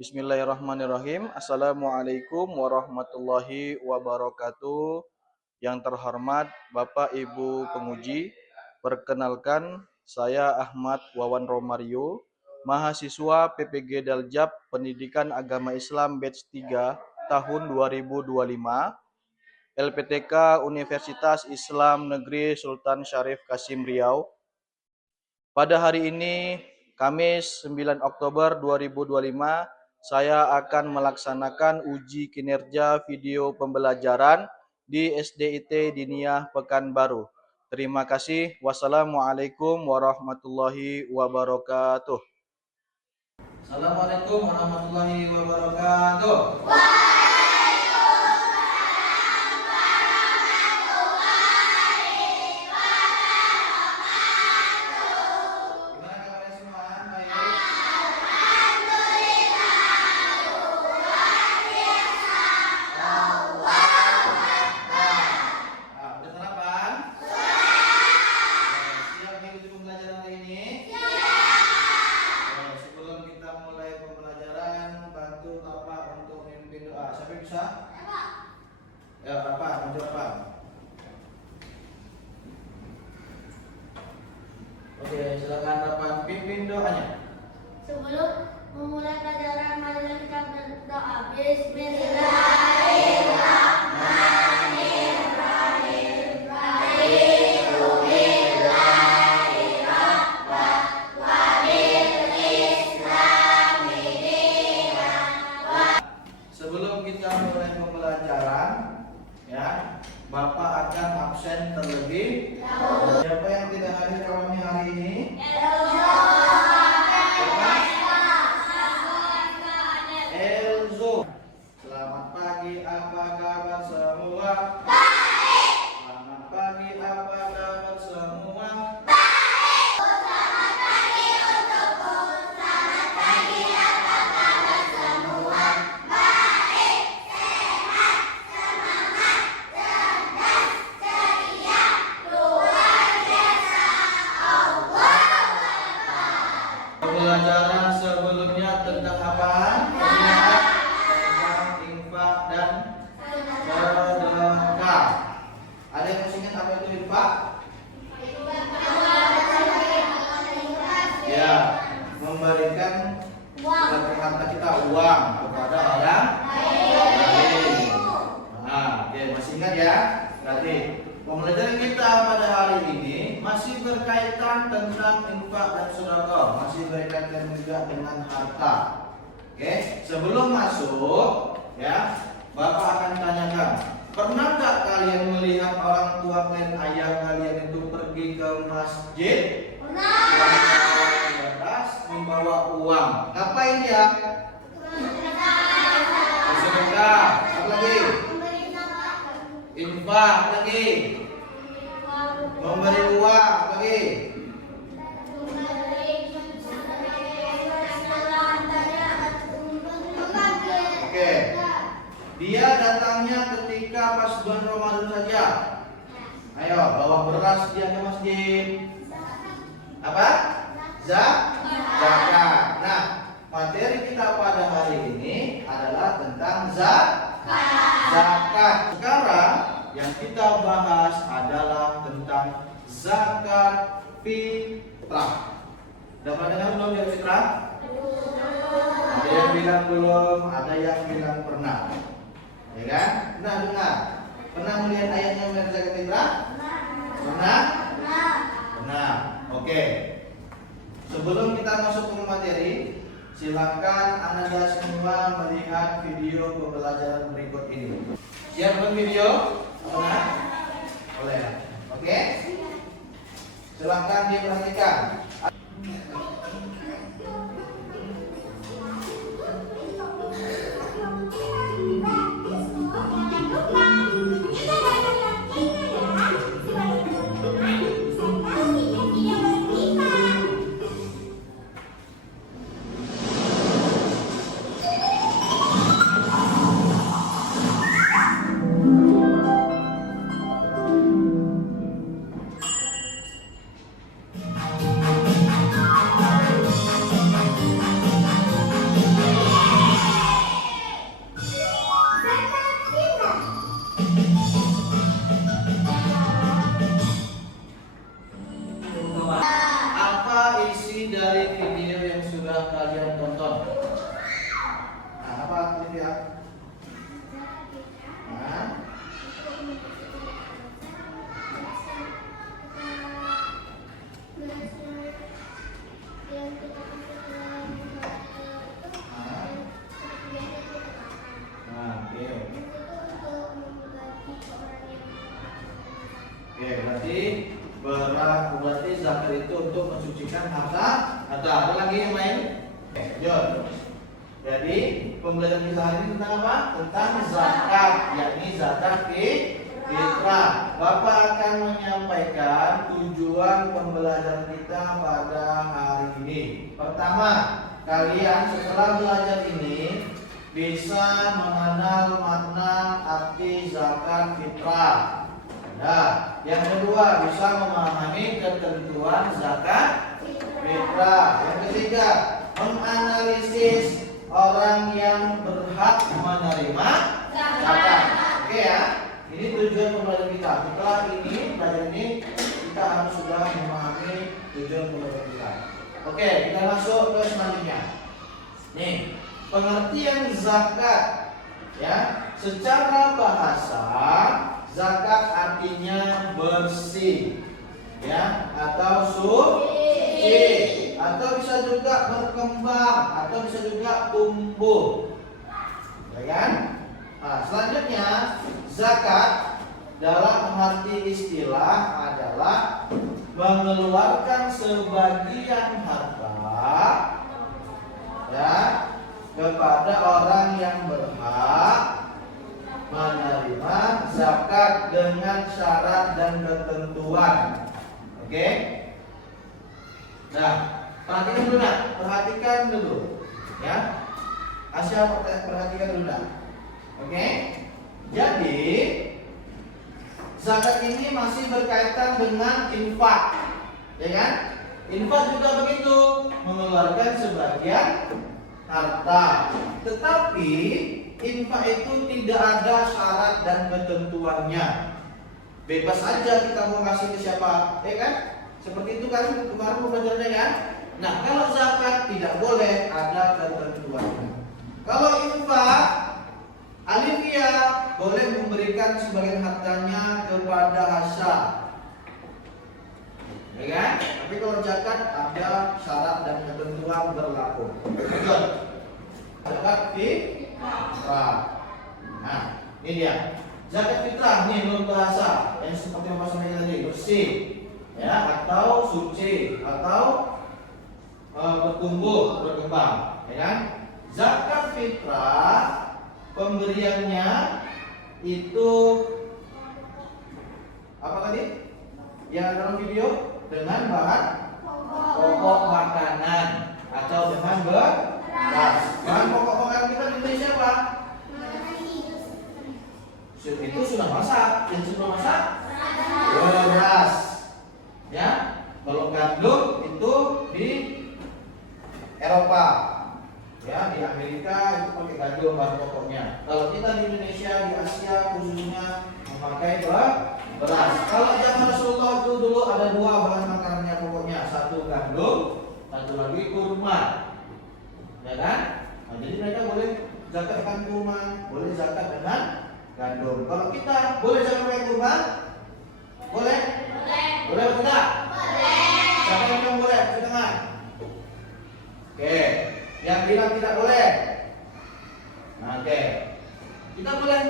Bismillahirrahmanirrahim. Assalamualaikum warahmatullahi wabarakatuh. Yang terhormat Bapak Ibu penguji, perkenalkan saya Ahmad Wawan Romario, mahasiswa PPG Daljab Pendidikan Agama Islam batch 3 tahun 2025, LPTK Universitas Islam Negeri Sultan Syarif Kasim Riau. Pada hari ini, Kamis 9 Oktober 2025, saya akan melaksanakan uji kinerja video pembelajaran di SDIT Diniyah Pekanbaru. Terima kasih. Wassalamualaikum warahmatullahi wabarakatuh. Assalamualaikum warahmatullahi wabarakatuh. Ya, apa? Menjawab apa? Oke, silakan Bapak pimpin doanya. Sebelum memulai pelajaran, marilah kita berdoa. Bismillahirrahmanirrahim. Sebelum kita mulai pembelajaran, ya, Bapak akan absen terlebih dahulu. Siapa yang tidak hadir kawannya hari ini? Elzo. Selamat pagi, apa kabar semua? Baik. Selamat pagi, apa kabar semua? Baik. Selamat pagi untukku. Selamat pagi, apa kabar semua? Baik. Sehat, semangat, cerdas, ceria, luar biasa. Allah. Pembelajaran sebelumnya tentang apa? Tentang infak dan sedekah. Ada yang masih ingat apa itu infak? Ya, memberikan dari harta kita uang kepada orang lain. Nah, oke, masih ingat ya? Berarti pembelajaran kita pada hari ini masih berkaitan tentang infak dan sedekah, masih berkaitan juga dengan harta. Oke, sebelum masuk, ya, Bapak akan tanyakan, pernahkah kalian melihat orang tua kalian, ayah kalian itu pergi ke masjid? Pernah. Membawa uang. Ngapain dia? Bersedekah. Apa lagi? Infak lagi. Memberi uang lagi. Oke. Dia datangnya ketika pas bulan Ramadan saja. Ayo, bawa beras dia ke masjid. Apa? Zakat. Nah, materi kita pada hari ini adalah tentang zakat. Sekarang yang kita bahas adalah tentang zakat fitrah. Sudah pernah dengar belum ya fitrah? Ada yang bilang belum, ada yang bilang pernah. Ya kan? Pernah dengar? Pernah melihat ayatnya mengenai zakat fitrah? Pernah? Pernah. Oke. Sebelum kita masuk ke materi, silakan Anda semua melihat video pembelajaran berikut ini. Siap belum video? Pernah? Boleh. Oke? Silakan diperhatikan. Oke, berarti zakat itu untuk mensucikan harta. Ada lagi yang lain? John. Jadi pembelajaran kita hari ini tentang apa? Tentang zakat, yakni zakat fitrah. Bapak akan menyampaikan tujuan pembelajaran kita pada hari ini. Pertama, kalian setelah belajar ini bisa mengenal makna arti zakat fitrah. Nah, yang kedua bisa memahami ketentuan zakat fitrah. Yang ketiga, menganalisis orang yang berhak menerima zakat. Oke ya, ini tujuan pembelajaran kita. Setelah ini belajar ini kita harus sudah memahami tujuan pembelajaran kita. Oke, kita masuk ke selanjutnya. Nih, pengertian zakat ya, secara bahasa zakat artinya bersih ya, atau suci, atau bisa juga berkembang, atau bisa juga tumbuh, ya kan? Nah, selanjutnya zakat dalam arti istilah adalah mengeluarkan sebagian harta ya kepada orang yang berhak menerima zakat dengan syarat dan ketentuan. Oke? Nah, perhatikan dulu ya. Asia, perhatikan dulu nah. Oke? Jadi zakat ini masih berkaitan dengan infak, ya kan? Infak juga begitu, mengeluarkan sebagian harta. Tetapi infak itu tidak ada syarat dan ketentuannya. Bebas aja kita mau kasih ke siapa, ya kan? Seperti itu kan kemarin pembelajarannya kan? Nah, kalau zakat tidak boleh ada ketentuannya. Kalau infak, alifia boleh memberikan sebagian hartanya kepada hasyah, ya kan? Tapi kalau zakat ada syarat dan ketentuan berlaku. Betul. Zakat fitrah. Nah, ini dia. Zakat fitrah nih menurut bahasa yang seperti yang Mas tadi, bersih, ya, atau suci, atau bertumbuh, berkembang, ya kan? Zakat fitrah pemberiannya itu apa tadi? Yang dalam video dengan bahan pokok makanan atau dengan beras. Bahan pokok makanan kita di Indonesia apa? Itu sudah masak. Yang sudah masak beras. Ya, kalau gandum itu di Eropa. Ya, di Amerika itu pakai gandum bahan pokoknya. Kalau kita di Indonesia, di Asia khususnya memakai beras. Kalau zaman Rasulullah itu dulu ada dua bahan makanannya pokoknya, satu gandum, satu lagi kurma. Ya kan? Nah, jadi mereka boleh zakat dengan kurma, boleh zakat dengan gandum. Kalau kita boleh zakat dengan kurma? Boleh? Boleh. Boleh atau tidak? Boleh. Siapa yang bilang boleh? Setengah. Oke. Yang bilang tidak boleh? Nah, oke. Kita boleh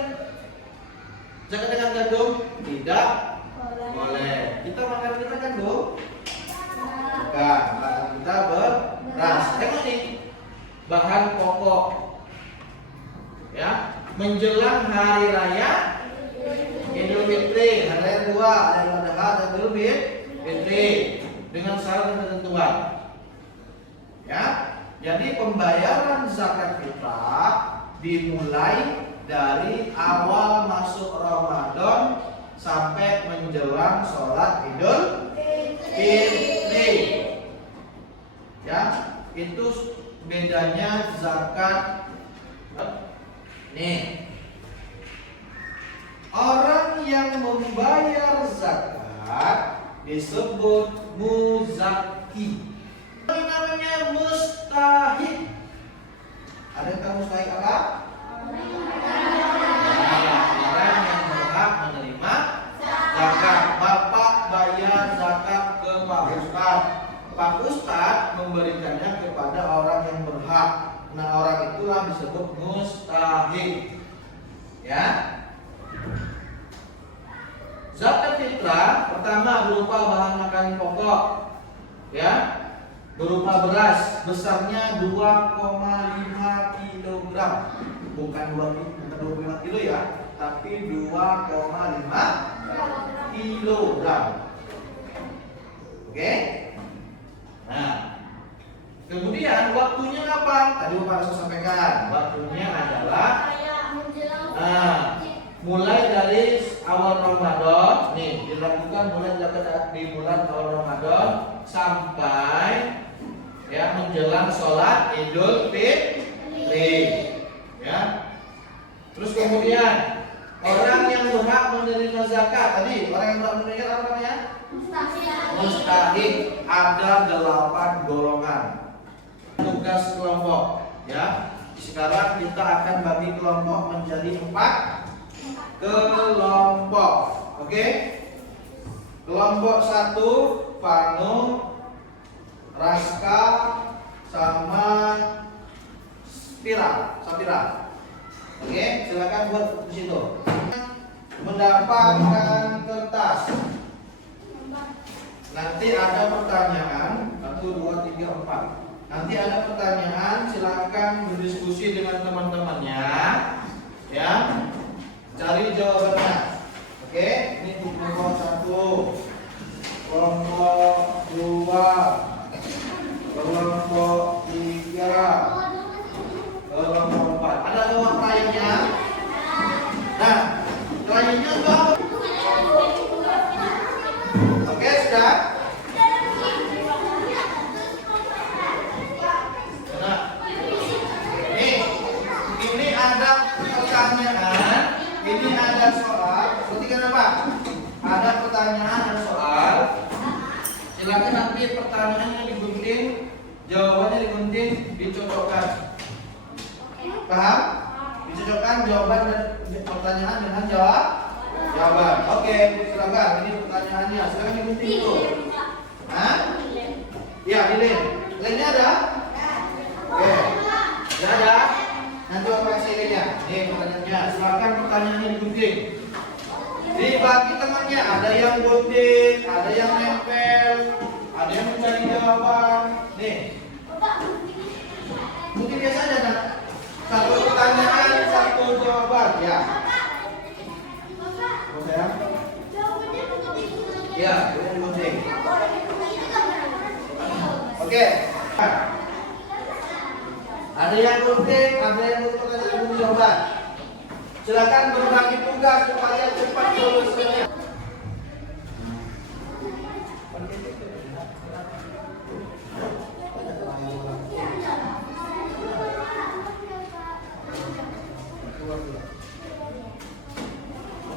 zakat dengan gandum? Tidak boleh. Kita makan kita gandum? Bukan. Makan kita beras. Tengok nih, bahan pokok. Ya, menjelang hari raya Idul Fitri, hari raya kedua, ada Idul Adha dan Idul Fitri dengan syarat dan ketentuan. Ya. Jadi pembayaran zakat fitrah dimulai dari awal masuk Ramadan sampai menjelang sholat Idul Fitri. Ya, itu bedanya zakat. Nih, orang yang membayar zakat disebut muzaki. Yang namanya mustahik. Ada yang tahu mustahik apa? Orang yang berhak menerima zakat. Bapak bayar zakat ke Pak Ustadz. Pak Ustadz memberikannya kepada orang yang berhak. Nah, orang itulah disebut mustahik. Ya. Zakat fitrah Pertama berupa bahan makanan pokok, ya, berupa beras, besarnya 2,5 kilogram, bukan 25 kilo ya, tapi 2,5 kilogram. Oke? Nah, kemudian waktunya kapan? Tadi Bapak sudah sampaikan, waktunya adalah mulai dari awal Ramadan, nih dilakukan mulai di bulan awal Ramadan sampai ya menjelang sholat Idul Fitri, ya. Terus kemudian orang yang berhak menerima zakat tadi, orang yang berhak menerima apa namanya? Mustahik. Ada 8 golongan. Tugas kelompok, ya. Sekarang kita akan bagi kelompok menjadi 4 kelompok. Oke? Kelompok 1 Panu, Raska, sama Sapira. Oke, silakan buat di situ. Mendapatkan kertas. Nanti ada pertanyaan 1, 2, 3, 4. Nanti ada pertanyaan, silakan berdiskusi dengan teman-temannya, ya. Cari jawabannya. Oke, ini kelompok 1, kelompok 2, kelompok 3, kelompok 4. Ada uang kliennya? Nah, kliennya enggak? Oke, sudah? Nah, ini ada pertanyaan, ini ada soal. Berarti kenapa? Ada pertanyaan, ada soal. Silakan nanti pertanyaannya digunting, jawabannya digunting, dicocokkan. Paham? Dicocokkan jawaban dan pertanyaan dengan jawaban. Oke, silakan. Ini pertanyaannya. Silakan digunting dulu. Hah? Ya, di link. Linknya ada? Oke. Ya ada? Nanti Bapak kasih linknya. Nih pertanyaannya. Silakan pertanyaannya digunting. Dibagi temannya. Ada yang gunting, ada yang nempel, ada yang mencari jawaban. Nih. Mungkin biasa aja nak. 1 pertanyaan, 1 jawaban. Ya. Mau saya? Ya, boleh digunting. Oke. Ada yang gunting, ada yang pertanyaan jawaban. Silakan berbagi tugas supaya cepat solusinya.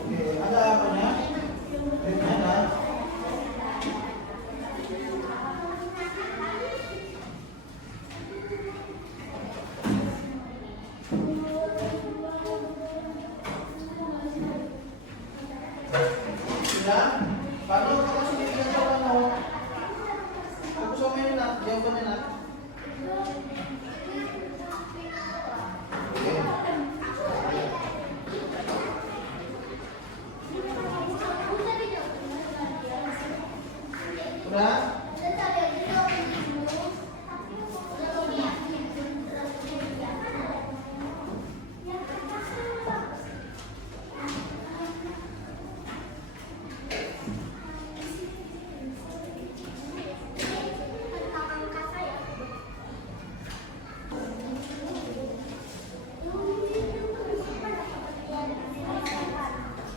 Oke, ada apanya? Ada. Sudah? Kalau kamu sendiri yang jawaban mau? Aku somein nak, jawabannya nak. Oke. Sudah?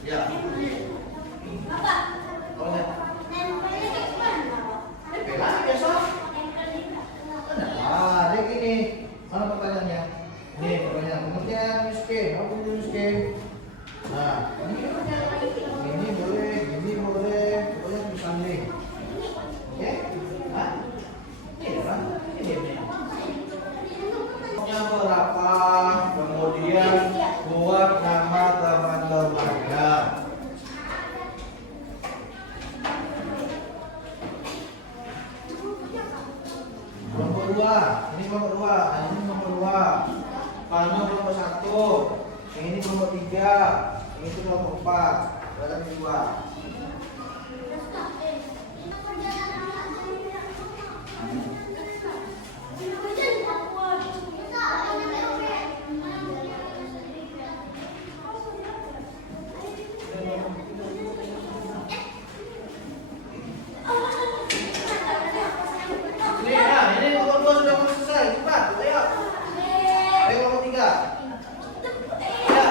Ya. Boleh. Pelan biasa. Ada gini. Mana pertanyaannya? Nih pertanyaan. Kemudian miskin. Aku miskin. Nah, ini boleh, ini boleh. Pokoknya bisa nih. Oke? Hah? Ini kan? Ini. Berapa? Kemudian buat nama teman-temannya. Kelompok 2, ini kelompok 2, ini kelompok 2. Panu kelompok 1, ini kelompok 3, ini kelompok 4. Berarti 2. Ini kelompok 2 sudah mau selesai. Cepat, ayo. Ayo kelompok 3. Ya.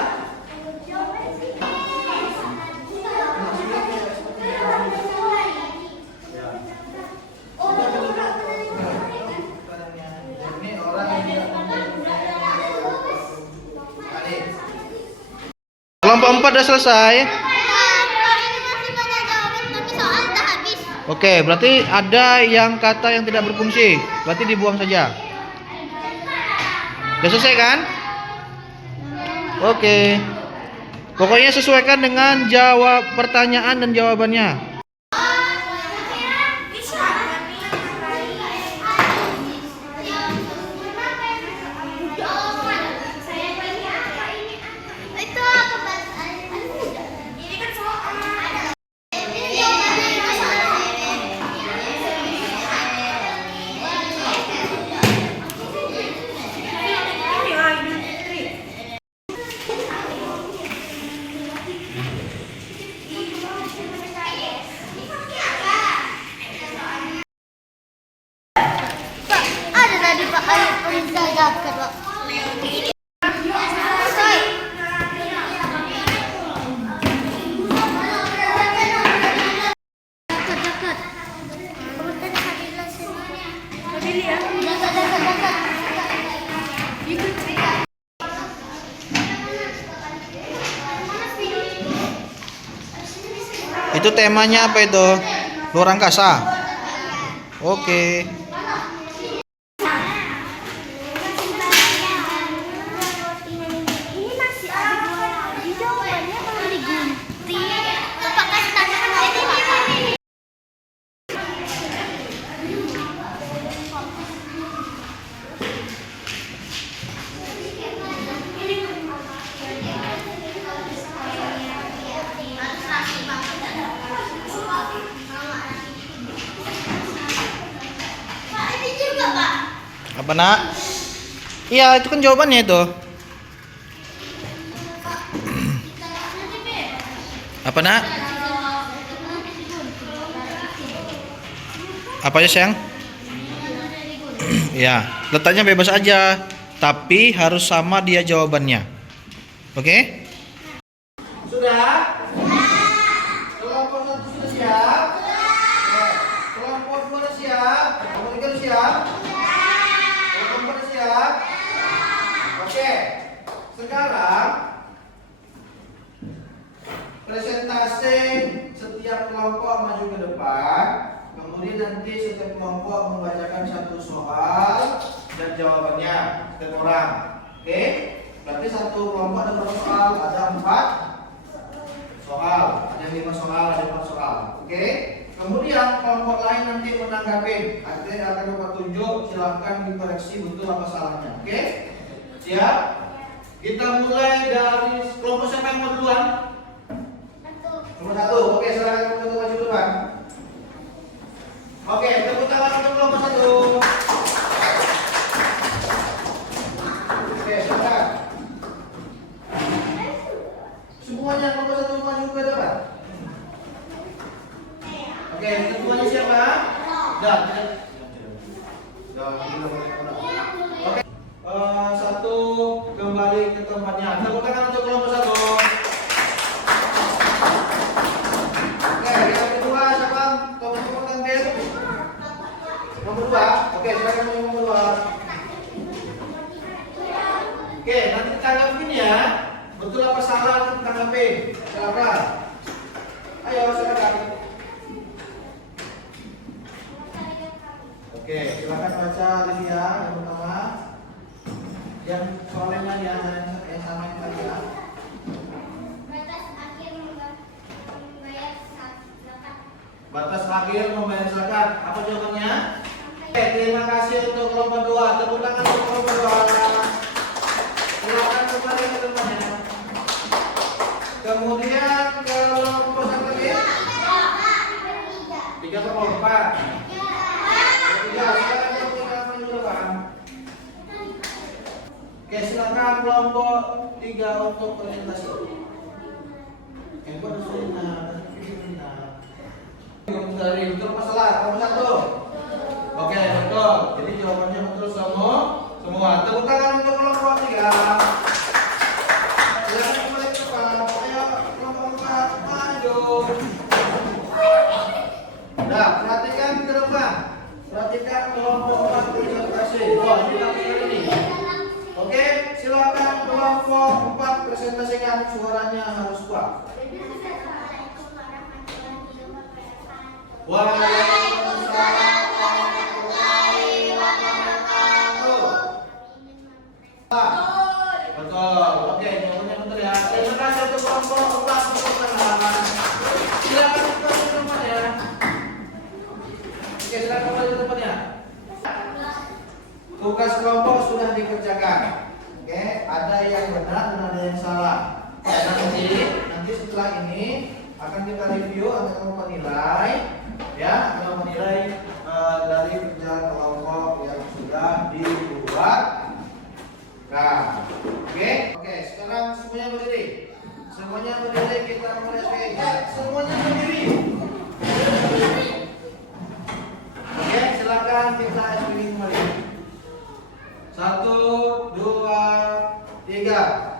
Ini orang yang kelompok 4 sudah selesai. Oke, berarti ada yang kata yang tidak berfungsi, berarti dibuang saja. Sudah selesai kan? Oke. Pokoknya sesuaikan dengan jawab pertanyaan dan jawabannya. Ada tadi Pak ayat perintah zakat Pak. Zakat. Perintah hadilah semuanya. Hadilah. Zakat. Itu temanya apa itu? Luar angkasa. Oke. Ini masih ada dua lagi jawabannya kalau digunting. Bapak kasih tanyakan lagi Pak. Pak, ini juga Pak. Apa nak? Iya, itu kan jawabannya itu. Apa nak? Apa ya sayang? Ya, letaknya bebas aja, tapi harus sama dia jawabannya. Oke? Sudah? Kelompok 1 sudah siap? Kelompok 2 sudah siap? Kelompok 3 sudah siap? Kelompok 4 sudah siap? Oke. Sekarang presentasi setiap kelompok maju ke depan. Kemudian nanti setiap kelompok membacakan satu soal dan jawabannya setiap orang. Oke? Berarti satu kelompok ada berapa soal? Ada 4 soal. Ada 5 soal, ada 4 soal. Oke? Kemudian kelompok lain nanti menanggapi. Artinya akan Bapak tunjuk, silahkan dikoreksi betul apa salahnya. Oke? Siap? Kita mulai dari kelompok siapa yang mau duluan? Nomor 1. Oke, silakan kelompok maju duluan. Oke, tepuk tangan untuk kelompok 1. Oke, silakan. Semuanya kelompok 1 maju ke depan. Oke, ketuanya siapa? Dan oke. Satu kembali ke tempatnya. Tepuk tangan untuk kelompok 1. Oke, yang kedua siapa? Kelompok tampil. Nomor 2. Oke, silakan nomor 2. Oke, nanti tanggapin ya. Betul apa salah nanti tanggapin. Silakan. Ayo silakan. Oke, silakan baca Livia yang pertama. Yang soalnya yang sama yang tadi ya. Batas akhir membayar zakat. Batas akhir membayar zakat. Apa jawabannya? Oke, terima kasih untuk kelompok 2. Tepuk tangan untuk kelompok 2. Silakan kembali ke tempatnya. Kemudian kelompok 1 lagi. 3 3 per kelompok 4. 3, silakan kelompok yang maju depan. Oke, silakan kelompok 3 untuk presentasi. Handphone sudah dari betul masalah nomor 1. Oke, betul. Jadi jawabannya betul semua. Tepuk tangan untuk kelompok 3. Silakan kembali ke depan. Ayo kelompok 4 maju. Nah, perhatikan ke depan. Perhatikan kelompok 4 presentasi. Oh, ini. Oke, silakan kelompok 4 presentasikan, suaranya harus kuat. Waalaikumsalam warahmatullahi wabarakatuh. Betul. Oke, jawabannya betul ya. Terima kasih untuk kelompok 4 pertanyaan. Silakan kembali ke tempat ya. Oke, silakan kembali ke tempatnya. Tugas kelompok sudah dikerjakan. Oke, ada yang benar dan ada yang salah. Nanti setelah ini akan kita review, akan menilai ya, akan menilai dari kerja kelompok yang sudah dibuat. Nah, oke, sekarang semuanya berdiri. Semuanya berdiri, kita mulai SPI. Semuanya berdiri. Oke, silakan kita SPI kembali. 1, 2, 3.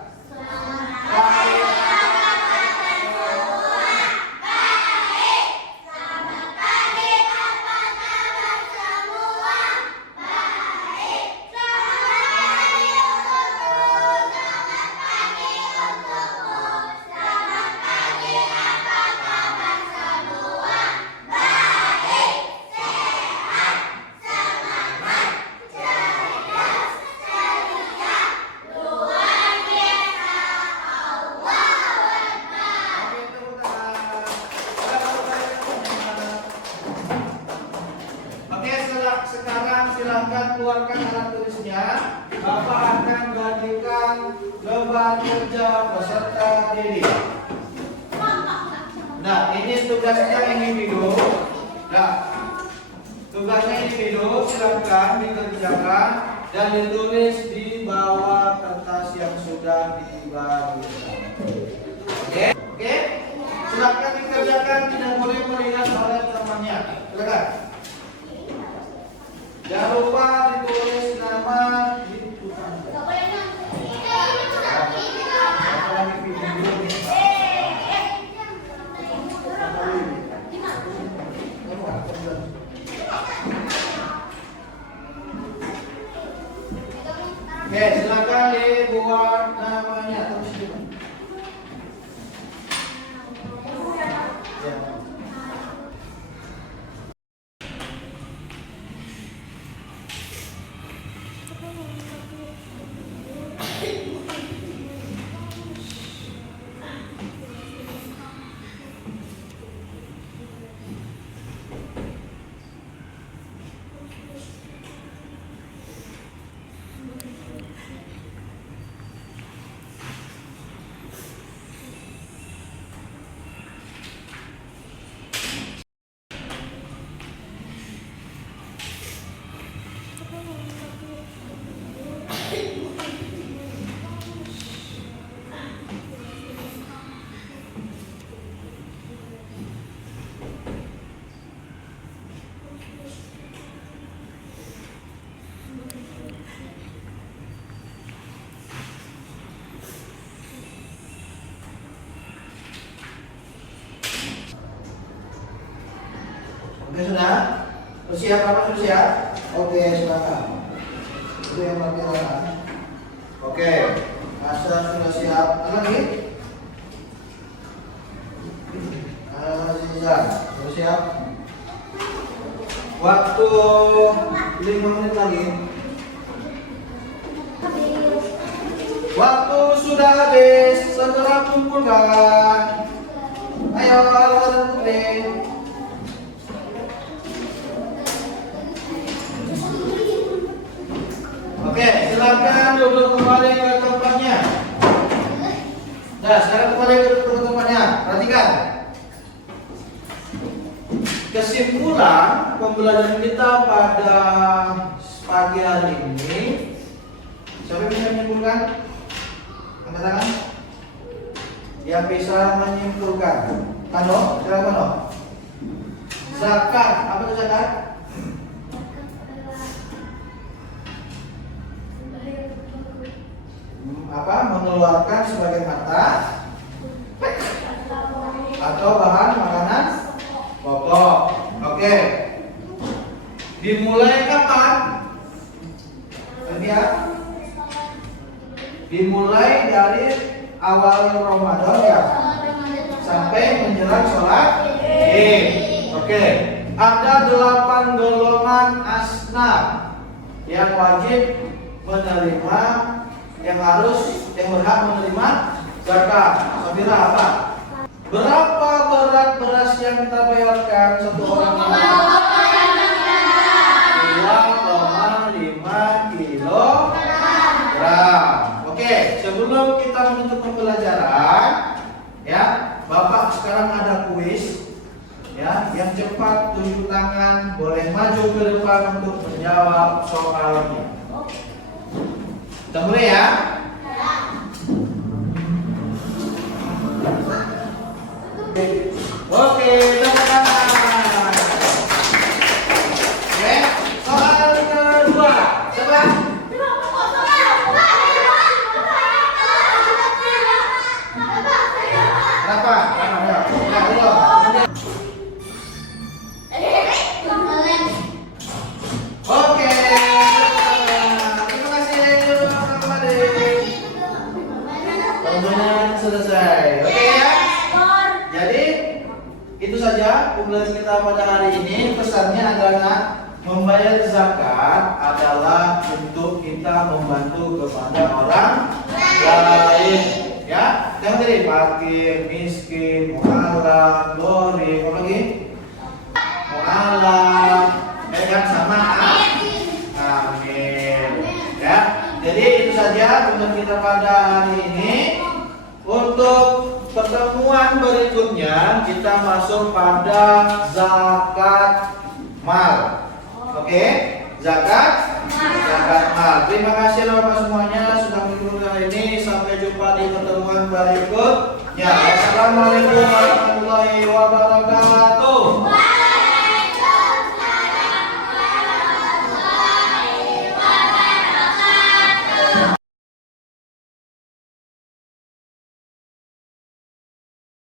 Sekarang silakan keluarkan alat tulisnya. Bapak akan bagikan lembar kerja peserta didik. Nah, ini tugasnya individu. Nah, tugasnya individu silakan dikerjakan dan ditulis di bawah kertas yang sudah dibagikan. Oke? Silakan dikerjakan, tidak boleh melihat oleh temannya. Silakan. Jangan lupa ditulis nama di tulisan. Oke, silakan dibuat namanya. Oke, sudah? Siap apa sudah siap? Oke, silakan. Itu yang berjalan. Oke, masa sudah siap. Ada lagi? Sudah siap? Waktu 5 menit lagi. Waktu sudah habis, segera kumpulkan. Ayo, Alwan dan Putri. Oke, silakan duduk kembali ke tempatnya. Nah, sekarang kembali ke tempatnya. Perhatikan. Oke, kesimpulan pembelajaran kita pada pagi hari ini, siapa yang bisa menyimpulkan? Angkat tangan. Yang bisa menyimpulkan. Kano, silakan Kano. Zakat, apa itu zakat? Apa? Mengeluarkan sebagian harta atau bahan makanan pokok. Oke. Dimulai kapan? Ya. Dimulai dari awal Ramadan ya, sampai menjelang sholat Id. Oke. Ada 8 golongan asnaf yang wajib menerima, yang berhak menerima zakat. Sabira apa? Berapa berat beras yang kita bayarkan satu orang ini? 2,5 kilogram. Oke, sebelum kita menutup pembelajaran, ya, Bapak sekarang ada kuis. Ya, yang cepat tunjuk tangan boleh maju ke depan untuk menjawab soalnya. Kita mulai ya. Oke, tepuk tangan. Oke, soal kedua. Coba. Berapa? Ya, belum. Oke. Terima kasih teman-teman. Pembelajaran selesai. Oke ya. Jadi itu saja pembelajaran kita pada hari ini. Pesannya adalah membayar zakat adalah untuk kita membantu kepada orang lain. Ya, yang tadi fakir, miskin, mualaf, gori, apa lagi? Mualaf, ya kan sama? Amin. Ya, jadi itu saja untuk kita pada hari ini. Untuk pertemuan berikutnya kita masuk pada zakat mal. Oke, zakat mal. Terima kasih Bapak semuanya sudah mengikuti hari ini. Sampai jumpa di pertemuan berikutnya. Assalamualaikum warahmatullahi wabarakatuh.